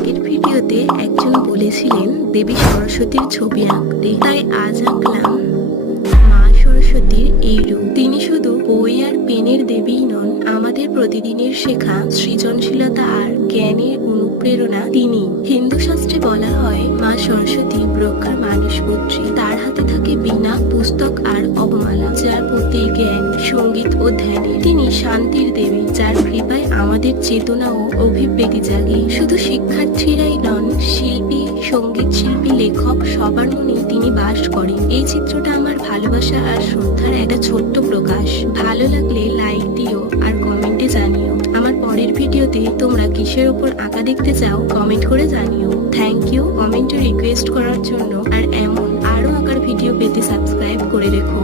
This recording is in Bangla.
আগের ভিডিওতে একজন বলেছিলেন দেবী সরস্বতীর ছবি আঁকতে, তাই আজ আঁকলাম মা সরস্বতীর এই রূপ। তিনি শুধু বই আর পেনের দেবীই নন, আমাদের প্রতিদিনের শেখা সৃজনশীলতা আর জ্ঞানের অনুপ্রেরণা তিনি। হিন্দু শাস্ত্রে বলা হয় মা সরস্বতী ব্রহ্মার মানসপুত্রী। তার হাতে থাকে বীণা, পুস্তক আর অবমালা, যার প্রতি জ্ঞান, সঙ্গীত ও ধ্যানের। তিনি শান্তির দেবী, যার কৃপায় আমাদের চেতনা ও অভিব্যক্তি জাগে। শুধু শিক্ষার্থীরাই নন, শিল্পী, সঙ্গীত শিল্পী, লেখক সবার মনেই তিনি বাস করেন। এই চিত্রটা আমার ভালোবাসা আর শ্রদ্ধার একটা ছোট্ট প্রকাশ। ভালো লাগলে লাইক দিও আর কমেন্টে জানিও। আমার পরের ভিডিওতে তোমরা কিসের উপর আঁকা দেখতে চাও কমেন্ট করে জানিও। থ্যাংক ইউ কমেন্টে রিকোয়েস্ট করার জন্য। আর এমন আরো আঁকার ভিডিও পেতে সাবস্ক্রাইব করে রেখো।